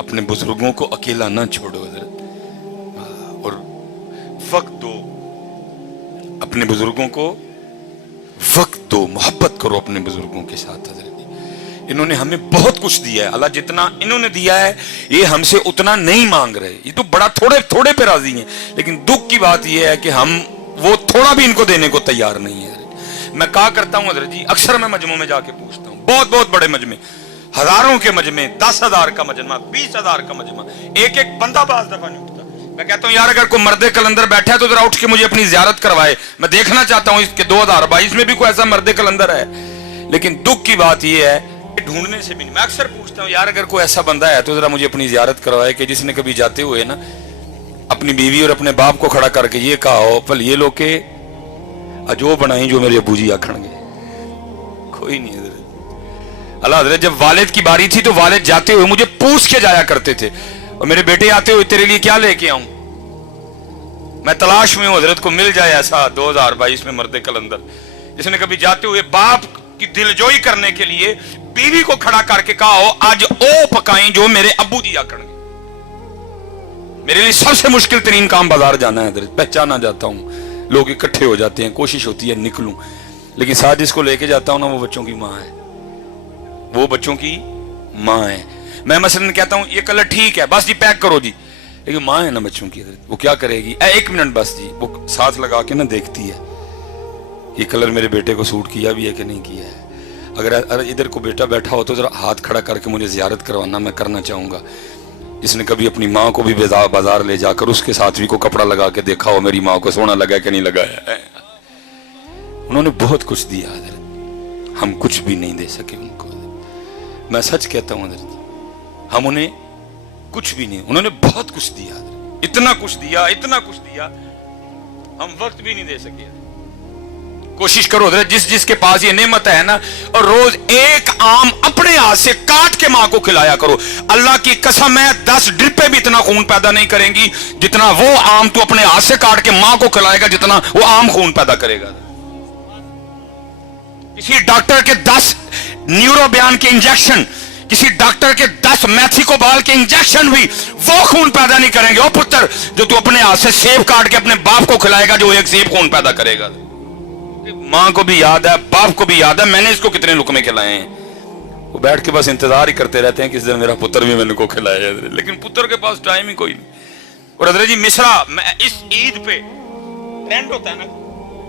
अपने बुजुर्गों को अकेला ना छोड़ो हजरत, और वक्त दो अपने बुजुर्गों को, वक्त दो, मोहब्बत करो अपने बुजुर्गों के साथ हजरत। इन्होंने हमें बहुत कुछ दिया है, अल्लाह जितना इन्होंने दिया है ये हमसे उतना नहीं मांग रहे, ये तो बड़ा थोड़े थोड़े पे राजी हैं, लेकिन दुख की बात ये है कि हम वो थोड़ा भी इनको देने को तैयार नहीं है। मैं कहा करता हूँ हजरत जी, अक्सर मैं मजमों में जाके पूछता हूँ, बहुत बहुत बड़े मजमे, हजारों के मजमे, 10,000 का मजमा, 20,000 का मजमा, एक एक बंदा बाज दफा नहीं उठता। मैं कहता हूँ यार अगर कोई मर्दे कलंदर बैठा है तो जरा उठ के मुझे अपनी जियारत करवाए, मैं देखना चाहता हूँ इसके 2022 में भी कोई ऐसा मर्दे कलंदर है। लेकिन दुख की बात यह है ढूंढने से भी नहीं। मैं अक्सर पूछता हूँ यार अगर कोई ऐसा बंदा है तो जरा मुझे अपनी जियारत करवाए कि जिसने कभी जाते हुए ना अपनी बीवी और अपने बाप को खड़ा करके ये कहा हो पल ये लोग के अजो बनाई जो मेरे अबू जी आखणगे। कोई नहीं हजरत। अल्लाह हजरत जब वालिद की बारी थी तो वालिद जाते हुए मुझे पूछ के जाया करते थे, और मेरे बेटे आते हुए तेरे लिए क्या लेके आऊं, मैं तलाश में हूं हजरत को मिल जाए ऐसा 2022 में मर्दे कलंदर जिसने कभी जाते हुए बाप की दिलजोई करने के लिए बीवी को खड़ा करके कहा हो आज ओ पकाई जो मेरे अब्बू जी आकड़ेंगे। मेरे लिए सबसे मुश्किल तरीन काम बाजार जाना है, पहचाना जाता हूं, लोग इकट्ठे हो जाते हैं, कोशिश होती है निकलूं, लेकिन साथ जिसको लेके जाता हूं ना वो बच्चों की माँ है, वो बच्चों की माँ है। मैं मसलन कहता हूं ये कलर ठीक है बस जी पैक करो जी, लेकिन माँ है ना बच्चों की, वो क्या करेगी, 1 मिनट बस जी, वो साथ लगा के ना देखती है ये कलर मेरे बेटे को सूट किया भी है कि नहीं किया है। अगर इधर को बेटा बैठा हो तो जरा हाथ खड़ा करके मुझे जियारत करवाना, मैं करना चाहूंगा। जिसने कभी अपनी माँ को भी बाजार ले जाकर उसके साथ भी को कपड़ा लगा के देखा हो मेरी माँ को सोना लगा कि नहीं लगाया है। उन्होंने बहुत कुछ दिया हजरत, हम कुछ भी नहीं दे सके उनको। मैं सच कहता हूँ हजरत, हम उन्हें कुछ भी नहीं, उन्होंने बहुत कुछ दिया, इतना कुछ दिया, इतना कुछ दिया, हम वक्त भी नहीं दे सके। कोशिश करो जिस जिसके पास ये नेमत है ना, और रोज एक आम अपने हाथ से काट के मां को खिलाया करो। अल्लाह की कसम है 10 ड्रिपें भी इतना खून पैदा नहीं करेंगी जितना वो आम तू अपने हाथ से काट के मां को खिलाएगा, जितना वो आम खून पैदा करेगा। किसी डॉक्टर के 10 न्यूरो बयान के इंजेक्शन, किसी डॉक्टर के 10 मैथिकोबाल के इंजेक्शन भी वो खून पैदा नहीं करेंगे। ओ पुत्र जो तू अपने हाथ से सेब काट के अपने बाप को खिलाएगा, जो एक सेब खून पैदा करेगा। मां को भी याद है, बाप को भी याद है मैंने इसको कितने लुकमे खिलाए हैं। वो बैठ के बस इंतजार ही करते रहते हैं कि इस दिन मेरा पुत्र भी मैंने को खिलाया है, लेकिन पुत्र के पास टाइम ही कोई नहीं। और हजरत जी मिसरा, मैं इस ईद पे ट्रेंड होता है ना,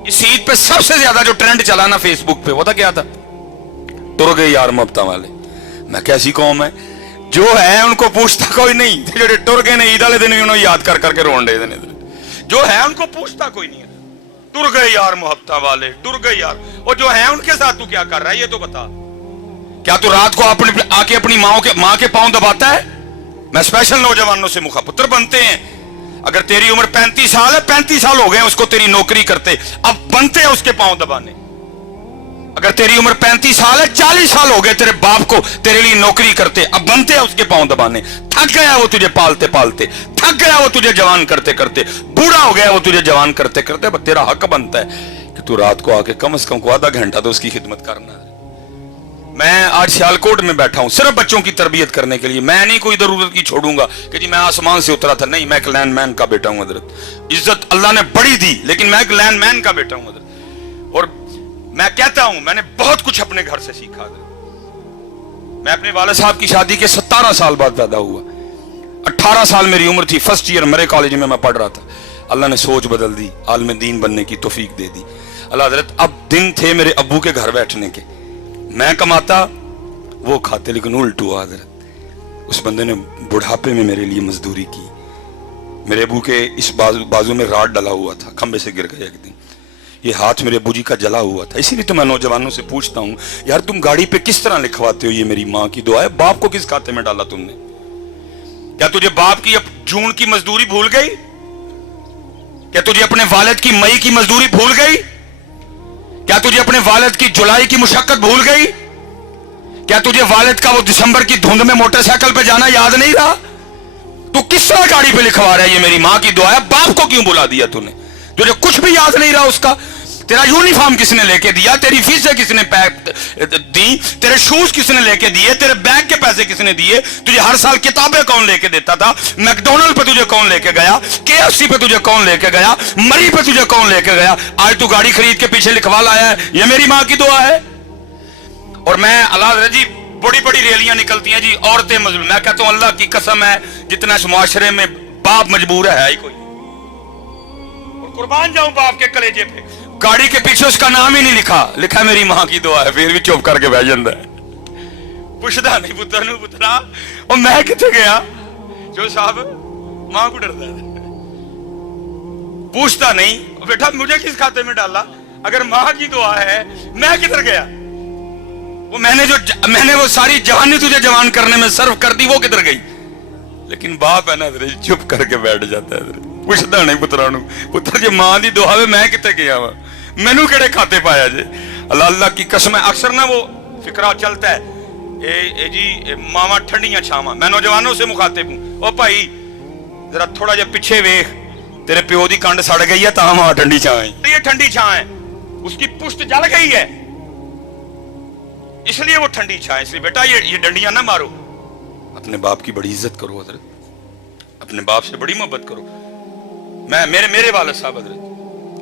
इस ईद पे सबसे ज्यादा जो ट्रेंड चला ना फेसबुक पे, वो था क्या था, टुर गए यार मोहब्बत वाले। मैं कैसी कौम है जो है उनको पूछता कोई नहीं, जो टुर गए ने ईद वाले दिन उन्होंने याद कर करके रोन दे देने, जो है उनको पूछता कोई नहीं है। टुर गए यार मोहब्बत वाले, टुर गए यार, और जो है उनके साथ तू क्या कर रहा है ये तो बता। क्या तू रात को आके अपनी माँ के पांव दबाता है? मैं स्पेशल नौजवानों से मुखापुत्र बनते हैं। अगर तेरी उम्र 35 साल है, 35 साल हो गए उसको तेरी नौकरी करते, अब बनते हैं उसके पांव दबाने। अगर तेरी उम्र 35 साल है, 40 साल हो गए तेरे बाप को तेरे लिए नौकरी करते, अब बनते हैं उसके पांव दबाने। थक गया वो तुझे पालते पालते, थक गया वो तुझे जवान करते करते, बूढ़ा हो गया वो तुझे जवान करते करते। अब तेरा हक बनता है कि तू रात को आके कम से कम आधा घंटा तो उसकी खिदमत करना। मैं आज सियालकोट में बैठा हूं सिर्फ बच्चों की तरबियत करने के लिए। मैं नहीं कोई जरूरत की छोड़ूंगा कि जी मैं आसमान से उतरा था, नहीं, मैं एक लैंडमैन का बेटा हूं हजरत। इज्जत अल्लाह ने बड़ी दी, लेकिन मैं एक लैंडमैन का बेटा हूं हजरत। और मैं कहता हूं मैंने बहुत कुछ अपने घर से सीखा। मैं अपने वाले साहब की शादी के 17 साल बाद पैदा हुआ, 18 साल मेरी उम्र थी, फर्स्ट ईयर मरे कॉलेज में मैं पढ़ रहा था। अल्लाह ने सोच बदल दी, आलिम दीन बनने की तौफीक दे दी। अल्लाह हजरत अब दिन थे मेरे अब्बू के घर बैठने के, मैं कमाता वो खाते, लेकिन उल्टू हुआ हजरत। उस बंदे ने बुढ़ापे में मेरे लिए मजदूरी की। मेरे अब्बू के इस बाजू में राड डला हुआ था, खंबे से गिर गया एक दिन, ये हाथ मेरे अब्बू जी का जला हुआ था। इसीलिए तो मैं नौजवानों से पूछता हूं यार तुम गाड़ी पे किस तरह लिखवाते हो ये मेरी माँ की दुआ है, बाप को किस खाते में डाला तुमने? क्या तुझे बाप की अब जून की मजदूरी भूल गई? क्या तुझे अपने वालिद की मई की मजदूरी भूल गई? क्या तुझे अपने वालिद की जुलाई की मुशक्कत भूल गई? क्या तुझे वालिद का वो दिसंबर की धुंध में मोटरसाइकिल पे जाना याद नहीं रहा? तू किस तरह गाड़ी पे लिखवा रहा है ये मेरी माँ की दुआ है, बाप को क्यों बुला दिया तूने? तुझे कुछ भी याद नहीं रहा उसका? तेरा यूनिफॉर्म किसने लेके दिया, तेरी फीसें किसने दी, तेरे शूज किसने लेके दिए, तेरे बैग के पैसे किसने दिए, तुझे हर साल किताबें कौन लेके देता था, मैकडोनल्ड पे तुझे कौन लेके गया, KFC पे तुझे कौन लेके गया, मरी पे तुझे कौन लेके गया, आज तू गाड़ी खरीद के पीछे लिखवा लाया है, ये मेरी मां की दुआ है। और मैं अल्लाह जी बड़ी बड़ी रैलियां निकलती हैं जी, औरतें मजलूम, मैं कहता हूं अल्लाह की कसम है जितना इस मुआशरे में बाप मजबूर है ही कोई, और कुर्बान जाऊं बाप के कलेजे पे, गाड़ी के पीछे उसका नाम ही नहीं लिखा मेरी मां की दुआ है, फिर भी चुप करके बह जाता है, पुछदा नहीं पुत्र नूं पुत्रा और मैं किथे गया, जो साहब मां को डरता है, पूछता नहीं बेटा मुझे किस खाते में डाला, अगर मां की दुआ है मैं किधर गया, वो मैंने वो सारी जवानी तुझे जवान करने में सर्व कर दी, वो किधर गई। लेकिन बाप है ना चुप करके बैठ जाता है, पुछदा नहीं पुत्रा नूं पुत्र जी मां दी दुआ वे मैं किथे गया वा, मैनू केड़े खाते पाया जे। अल्लाह की कसम है, अक्सर ना वो फिक्रा चलता है ए जी मावा ठंडियां छावां, मैं नौजवानों से मुखातिब हूं, ओ भाई जरा थोड़ा जिहा पिछे वेख, तेरे प्यो दी कंड सड़ गई है तां मां ठंडी छां है, ये ठंडी छां है, उसकी पुश्त जल गई है इसलिए वो ठंडी छां है, इसलिए बेटा ये डंडियां ना मारो, अपने बाप की बड़ी इज्जत करो हजरत, अपने बाप से बड़ी मोहब्बत करो। मैं मेरे वाले साहब हजरत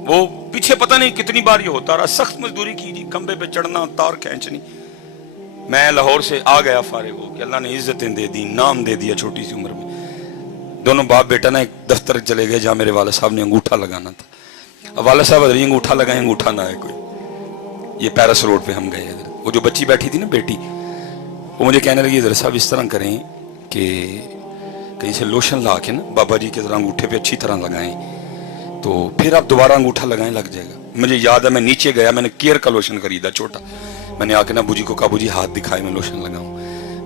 वो पीछे पता नहीं कितनी बार ये होता रहा, सख्त मजदूरी की जी, खंबे पे चढ़ना तार खींचनी, मैं लाहौर से आ गया फारिग हो कि अल्लाह ने इज्जतें दे दी, नाम दे दिया छोटी सी उम्र में। दोनों बाप बेटा ना एक दफ्तर चले गए जहां मेरे वाले साहब ने अंगूठा लगाना था, अब वाले साहब हजरत अंगूठा लगाए, अंगूठा ना है कोई, ये पैरिस रोड पे हम गए, वो जो बच्ची बैठी थी ना बेटी, वो मुझे कहने लगी हजरत साहब इस तरह करें कि कहीं से लोशन ला के ना बाबा जी के तरह अंगूठे पे अच्छी तरह लगाएं, तो फिर आप दोबारा अंगूठा लगाएं लग जाएगा। मुझे याद है मैं नीचे गया, मैंने केयर का लोशन खरीदा छोटा, मैंने आके ना बूजी को कहा बूजी हाथ दिखाए मैं लोशन लगाऊं,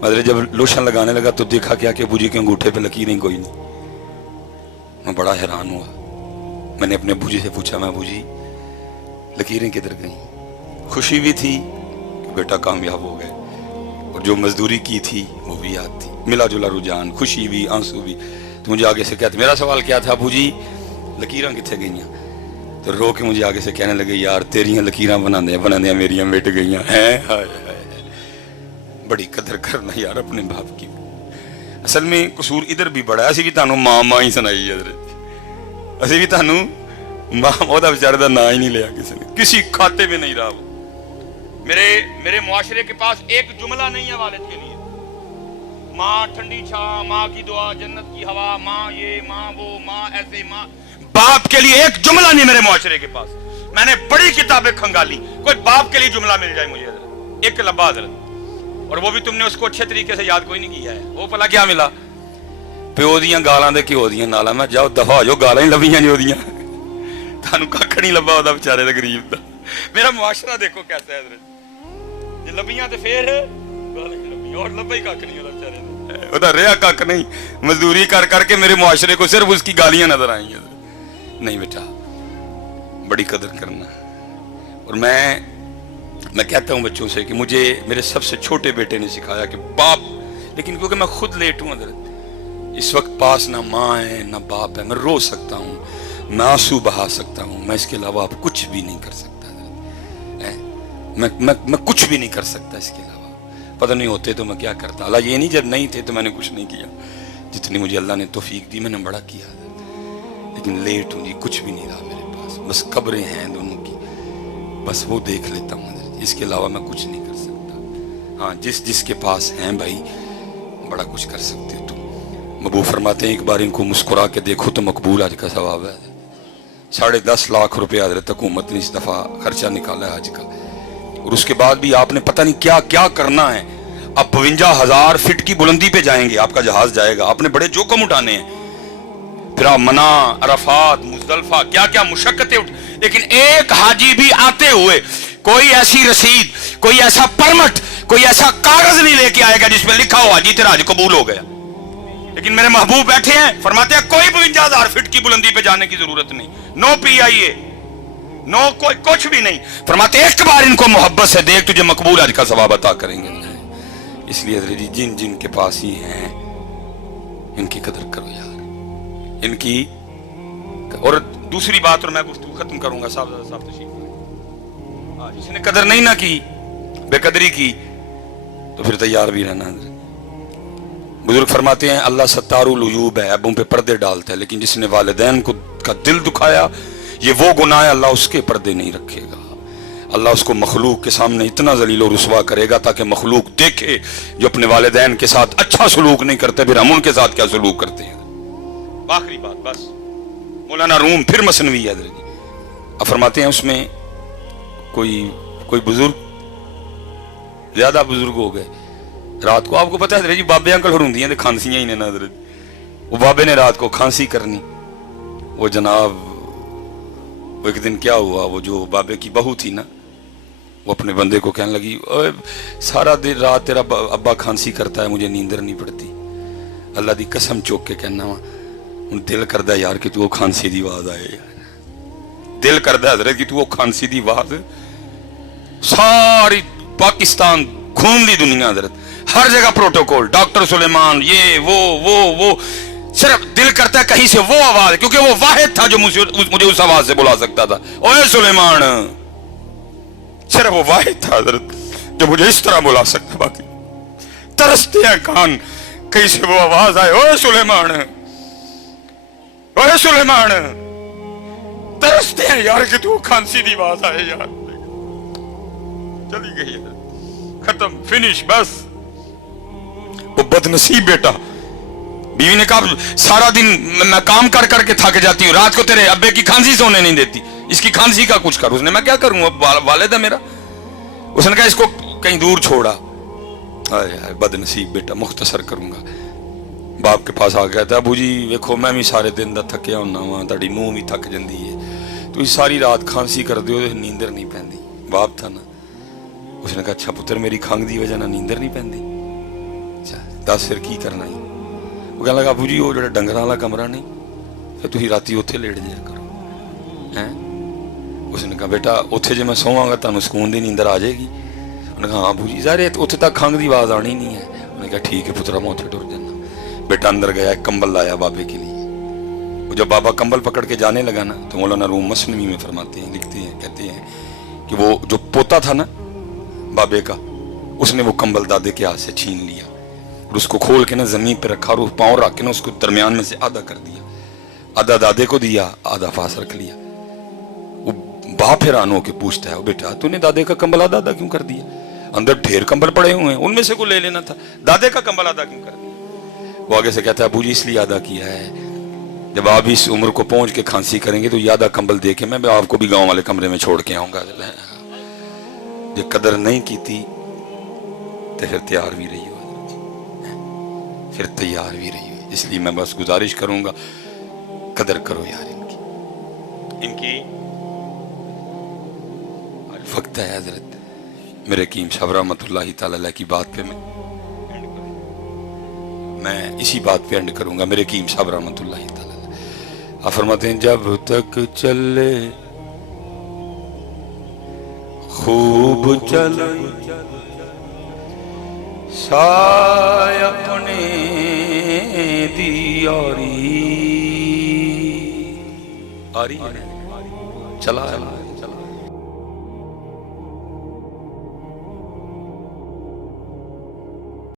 मतलब जब लोशन लगाने लगा तो देखा क्या कि बूजी के अंगूठे पे लकीरें कोई नहीं, मैं बड़ा हैरान हुआ। मैंने अपने बूजी से पूछा, मैं बूजी लकीरें किधर गई। खुशी भी थी कि बेटा कामयाब हो गए, और जो मजदूरी की थी वो भी याद थी, मिला जुला रुझान, खुशी भी आंसू भी। तो मुझे आगे से कहते, मेरा सवाल क्या था बूजी लकीरां किथे गईयां, तो रो के मुझे आगे से कहने लगे यार तेरियां लकीरां बनाने मेरियां मिट गईयां हैं। हाय हाय, बड़ी कदर करना यार अपने बाप की। असल में कसूर इधर भी बड़ा, असी भी तुहानू मां ही सुनाई है, असी भी तुहानू मां, ओहदा बेचारे दा नाम ही नहीं लिया किसी ने, किसी खाते में नहीं रहा वो। मेरे मुआशरे के पास एक जुमला नहीं है वालिद के लिए, माँ ठंडी छां, माँ की दुआ, जन्नत की हवा, माँ ये माँ वो, माँ ऐसे, माँ बाप के लिए एक जुमला नहीं मेरे मुआशरे के पास। मैंने बड़ी किताबें खंगाली, कोई बाप के लिए जुमला मिल जाए मुझे एक लब्बा हजरत, और वो भी तुमने उसको अच्छे तरीके से याद कोई नहीं किया है। वो भला क्या मिला, प्यो दियां गालां दे घ्यो दियां नालां, मैं जाओ दफा हो जाओ, गालां ही लभियां जी ओदियां, थानू कख नहीं लब्बा ओदा बेचारे दा गरीब दा। मेरा मुआशरा देखो कैसा है हजरत, जे लभियां ते फिर गालां ही लभियां, और लब्बा ही कख नहीं ओदा बेचारे दा, ओदा रेहा कख नहीं, मजदूरी कर करके मेरे मुआशरे को सिर्फ उसकी गालियां नजर आई हैं। नहीं बेटा बड़ी कदर करना। और मैं कहता हूं बच्चों से कि मुझे मेरे सबसे छोटे बेटे ने सिखाया कि बाप, लेकिन क्योंकि मैं खुद लेट हूं हजरत, इस वक्त पास ना माँ है ना बाप है, मैं रो सकता हूं, मैं आंसू बहा सकता हूं, मैं इसके अलावा आप कुछ भी नहीं कर सकता हजरत, मैं कुछ भी नहीं कर सकता इसके अलावा। पता नहीं होते तो मैं क्या करता, अल्लाह ये नहीं जब नहीं थे तो मैंने कुछ नहीं किया, जितनी मुझे अल्लाह ने तौफीक दी मैंने बड़ा किया, लेकिन लेट हूं जी, कुछ भी नहीं रहा मेरे पास, बस कब्रें हैं दोनों की, बस वो देख लेता हूं, इसके अलावा मैं कुछ नहीं कर सकता। हाँ जिसके पास हैं भाई बड़ा कुछ कर सकते हो तुम। महबूब फरमाते हैं एक बार इनको मुस्कुरा के देखो तो मकबूल हज का सवाब है। 10.5 लाख रुपए हजरत हुकूमत ने इस दफा खर्चा निकाला है हज का, और उसके बाद भी आपने पता नहीं क्या क्या करना है। अब 52,000 फीट की बुलंदी पे जाएंगे, आपका जहाज जाएगा, आपने बड़े जोखम उठाने हैं, फिर आप मना, अरफात, मुजदलफा, क्या क्या मुशक्कतें उठ, लेकिन एक हाजी भी आते हुए कोई ऐसी रसीद, कोई ऐसा परमिट, कोई ऐसा कागज नहीं लेके आएगा जिसमें लिखा हो हाजी तेरा हज कबूल हो गया। लेकिन मेरे महबूब बैठे हैं, फरमाते हैं कोई 52,000 फीट की बुलंदी पे जाने की जरूरत नहीं, नो PIA, नो कोई कुछ भी नहीं, फरमाते एक बार इनको मोहब्बत से देख तुझे मकबूल हज का सवाब अता करेंगे। इसलिए जिन जिन के पास ही हैं इनकी कदर करो यार, इनकी। और दूसरी बात, और मैं गुफ्तगू खत्म करूंगा, साहब तशरीफ जिसने कदर नहीं ना की, बेकदरी की, तो फिर तैयार भी रहना। बुजुर्ग फरमाते हैं अल्लाह सत्तारुल उयूब है, ऐबों पे पर्दे डालता है, लेकिन जिसने वालिदैन को का दिल दुखाया, ये वो गुनाह है, अल्लाह उसके पर्दे नहीं रखेगा। अल्लाह उसको मखलूक के सामने इतना जलील और रुसवा करेगा ताकि मखलूक देखे जो अपने वालिदैन के साथ अच्छा सलूक नहीं करते, फिर हम उनके साथ क्या सलूक करते हैं। आखिरी बात बस, मौलाना रूम फिर मसनवी है। अब फरमाते हैं उसमें कोई बुजुर्ग, ज्यादा बुजुर्ग हो गए, रात को आपको पता है जी बाबे अंकल होंगी ने खांसियां ही ने ना, वो बाबे ने रात को खांसी करनी। वो जनाब वो एक दिन क्या हुआ, वो जो बाबे की बहू थी ना, वो अपने बंदे को कहने लगी, ओए सारा दिन रात तेरा अब्बा खांसी करता है, मुझे नींदर नहीं पड़ती। अल्लाह दी कसम चौक के कहना वा, दिल करदा यार कि तू वो खांसी दी आवाज आए यार, दिल करदा हजरत कि तू वो खांसी दी आवाज सारी पाकिस्तान घूम दी दुनिया हजरत, हर जगह प्रोटोकॉल, डॉक्टर सुलेमान, ये वो सिर्फ दिल करता है कहीं से वो आवाज, क्योंकि वो वाहिद था जो मुझे उस आवाज से बुला सकता था। ओए सुलेमान, सिर्फ वो वाहिद था हजरत जो मुझे इस तरह बुला सकता। बाकी तरसते हैं कान कहीं से वो आवाज आए, ओए सुलेमान, ओए सुलेमान, तरसते हैं यार कि तू खांसी दी आवाज आए यार। चली गई, खत्म, फिनिश, बस। वो बदनसीब बेटा, बीवी ने कहा सारा दिन मैं काम कर करके थक जाती हूँ, रात को तेरे अब्बे की खांसी सोने नहीं देती, इसकी खांसी का कुछ कर। उसने, मैं क्या करूं, अब वालिद है मेरा। उसने कहा इसको कहीं दूर छोड़ा। यार बदनसीब बेटा, मुख्तसर करूंगा। बाप के पास आ गया था, अबू जी वेखो मैं भी सारे दिन दा थकिया होना वा, ताड़ी नूह भी थक जाती है, तुम सारी रात खांसी कर दो, नींदर नहीं पैंदी। बाप था ना, उसने कहा अच्छा पुत्र मेरी खंघ की वजह ना नींदर नहीं पैंदी, दस फिर की करना ही। वो कहने लगा अबू जी वो जो डंगर वाला कमरा नहीं, फिर तुम राती उत्थे लेट जाया करो हैं। उसने कहा बेटा उत्थे जे मैं सोवांगा तुहानू सुकून दी नींदर आ जाएगी। उन्होंने कहा हाँ अबू जी, ज़ाहिर है उत्थे तक खंघ की आवाज़ आनी नहीं है। उन्होंने कहा ठीक है पुत्रा मैं उत्थे टुर जाना। बेटा अंदर गया, एक कंबल लाया बाबे के लिए। वो जब बाबा कंबल पकड़ के जाने लगा ना, तो मौलाना रूम मसनवी में फरमाते हैं, लिखते हैं, कहते हैं कि वो जो पोता था ना बाबे का, उसने वो कंबल दादे के हाथ से छीन लिया और उसको खोल के ना जमीन पे रखा और पाँव रख के ना उसको दरमियान में से आधा कर दिया, आधा दादे को दिया, आधा पास रख लिया। वो बाप हैरान होके पूछता है, बेटा तूने दादे का कंबल आधा आधा क्यों कर दिया? अंदर ढेर कंबल पड़े हुए हैं, उनमें से को ले लेना था, दादे का कंबल आधा क्यों कर दिया? वो आगे से कहता है अबू जी इसलिए आधा किया है, जब आप इस उम्र को पहुंच के खांसी करेंगे तो ये आधा कंबल दे के मैं आपको भी गाँव वाले कमरे में छोड़ के आऊंगा। जो कदर नहीं की थी तो फिर तैयार भी रही हो, फिर तैयार भी रही हो। इसलिए मैं बस गुजारिश करूंगा कदर करो यार इनकी। वक्त है हजरत मेरे कीम साहब रहमतुल्लाह तआला अलैह की बात पे मैं इसी बात पे एंड करूंगा। मेरे कीम साहब रहमतुल्लाह तआला अलैह फरमाते हैं जब तक चले खूब चले साय अपने दियारी आ रही है, चला है।